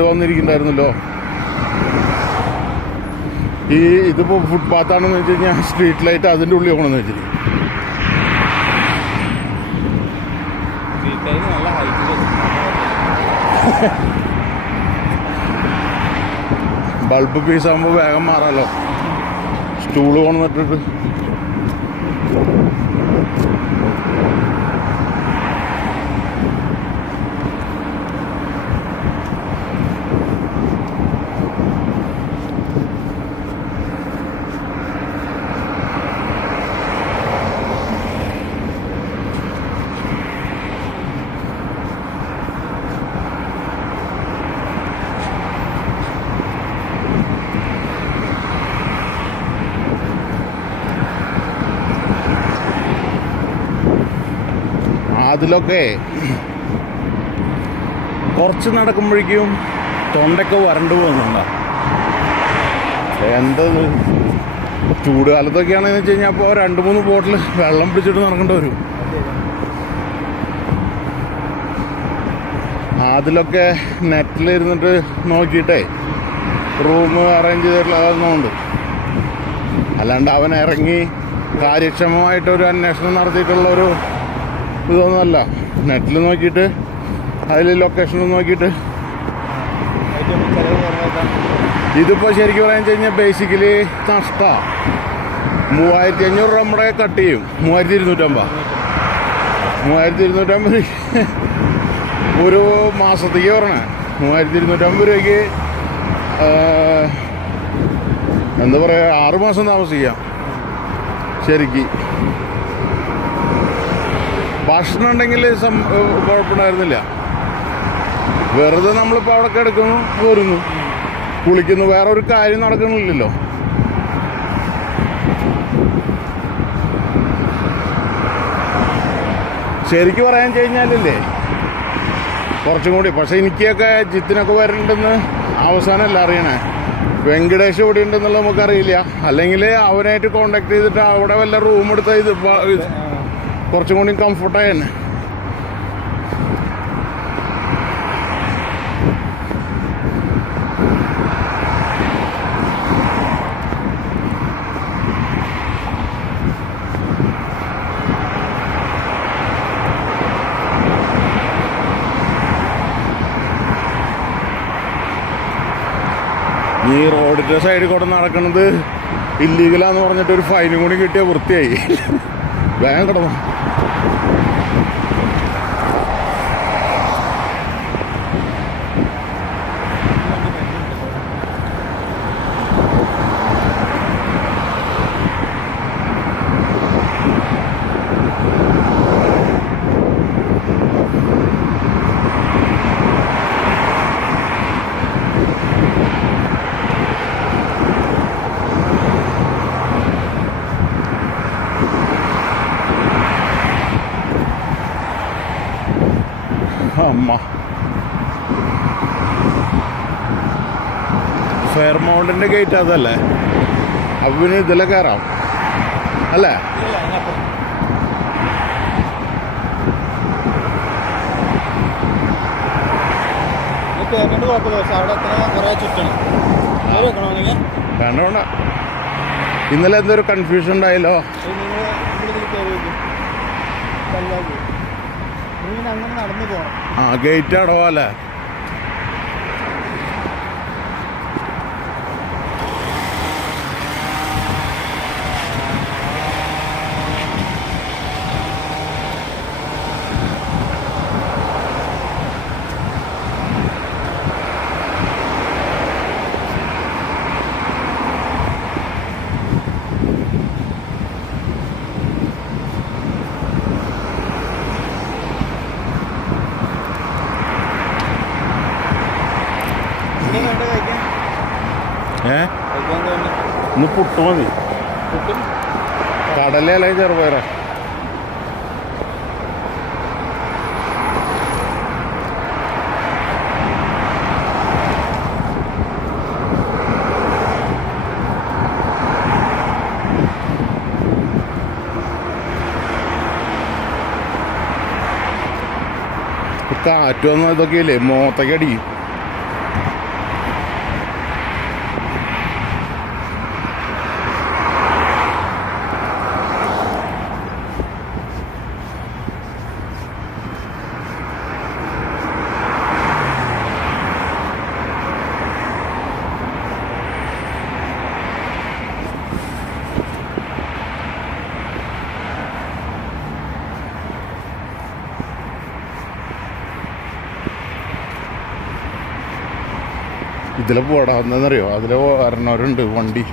Current വന്നിരിക്കണ്ടായിരുന്നല്ലോ. ഇതിപ്പോൾ ഫുട്പാത്താണെന്ന് വെച്ച് കഴിഞ്ഞാൽ സ്ട്രീറ്റ് ലൈറ്റ് അതിൻ്റെ ഉള്ളിൽ പോകണമെന്ന് വെച്ചിട്ട് ബൾബ് പീസാകുമ്പോൾ വേഗം മാറാമല്ലോ. സ്റ്റൂള് കൊണ്ടിട്ടിട്ട് അതിലൊക്കെ കുറച്ച് നടക്കുമ്പോഴേക്കും തൊണ്ടൊക്കെ വരണ്ടു പോകുന്നുണ്ടോ. എന്തത് ചൂട് കാലത്തൊക്കെയാണെന്ന് വെച്ച് കഴിഞ്ഞാൽ അപ്പോൾ 2-3 ബോട്ടിൽ വെള്ളം പിടിച്ചിട്ട് നടക്കേണ്ടി വരും. അതിലൊക്കെ നെറ്റിലിരുന്നിട്ട് നോക്കിയിട്ടേ റൂം അറേഞ്ച് ചെയ്തിട്ടുള്ളതൊന്നുമുണ്ട്. അല്ലാണ്ട് അവൻ ഇറങ്ങി കാര്യക്ഷമമായിട്ടൊരു അന്വേഷണം നടത്തിയിട്ടുള്ളൊരു ഇതൊന്നുമല്ല. നെറ്റിൽ നോക്കിയിട്ട് അതിൽ ലൊക്കേഷനിൽ നോക്കിയിട്ട് ഇതിപ്പോൾ ശരിക്കും പറയാൻ വെച്ച് കഴിഞ്ഞാൽ ബേസിക്കലി നഷ്ടമാണ്. 3500 രൂപ നമ്മുടെ കട്ട് ചെയ്യും. 3250 ഒരു മാസത്തേക്ക് പറഞ്ഞേ. 3250 രൂപയ്ക്ക് എന്താ പറയുക 6 മാസം താമസിക്കാം ശരിക്ക്. ഭക്ഷണം ഉണ്ടെങ്കിൽ കുഴപ്പമുണ്ടായിരുന്നില്ല. വെറുതെ നമ്മളിപ്പോൾ അവിടെ കിടക്കുന്നു, വരുന്നു, കുളിക്കുന്നു, വേറെ ഒരു കാര്യം നടക്കണില്ലല്ലോ. ശരിക്കും പറയാൻ കഴിഞ്ഞാലല്ലേ കുറച്ചും കൂടി. പക്ഷെ എനിക്കൊക്കെ ജിത്തിനൊക്കെ വരുന്നുണ്ടെന്ന് അവസാനമല്ല അറിയണേ. വെങ്കടേഷ് ഇവിടെ ഉണ്ടെന്നുള്ളത് നമുക്കറിയില്ല. അല്ലെങ്കിൽ അവനായിട്ട് കോണ്ടാക്ട് ചെയ്തിട്ട് അവിടെ വല്ല റൂം എടുത്ത ഇത് കുറച്ചും കൂടി കംഫർട്ടായി തന്നെ. ഈ റോഡിൻ്റെ സൈഡിൽ കൂടെ നടക്കുന്നത് ഇല്ലീഗലാന്ന് പറഞ്ഞിട്ടൊരു ഫൈനും കൂടി കിട്ടിയ വൃത്തിയായി. വേഗം കിടന്നു. അമ്മ ഫെയർമൗണ്ടിൻ്റെ ഗേറ്റ് അതല്ലേ? അപ്പം പിന്നെ ഇതിലെ കയറാം അല്ലേ? വേണ്ട വേണ്ട. ഇന്നലെ എന്തൊരു കൺഫ്യൂഷൻ ഉണ്ടായല്ലോ. ആ ഗേറ്റ് അടവാ അല്ലേ? ഇന്ന് പുട്ട് മതി. കടലല്ലേ ചെറുപയറ. കാറ്റ് വന്ന ഇതൊക്കെയല്ലേ മോത്തൊക്കെ അടിക്കും. ഇതിലെ പോടാ എന്താണെന്നറിയോ, അതിലെ വരണവരുണ്ട് വണ്ടി.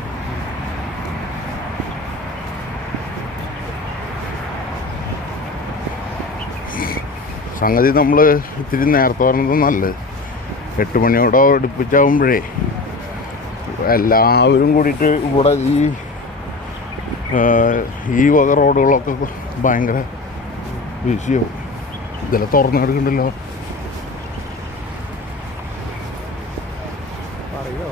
സംഗതി നമ്മൾ ഇത്തിരി നേരത്തെ പറഞ്ഞത് നല്ലത്. 8 മണിയോടെ അടുപ്പിച്ചാകുമ്പോഴേ എല്ലാവരും കൂടിയിട്ട് ഇവിടെ ഈ വക റോഡുകളൊക്കെ ഭയങ്കര ബിസിയാവും. ഇതിലെ തുറന്നെടുക്കണ്ടല്ലോ. അറിയോ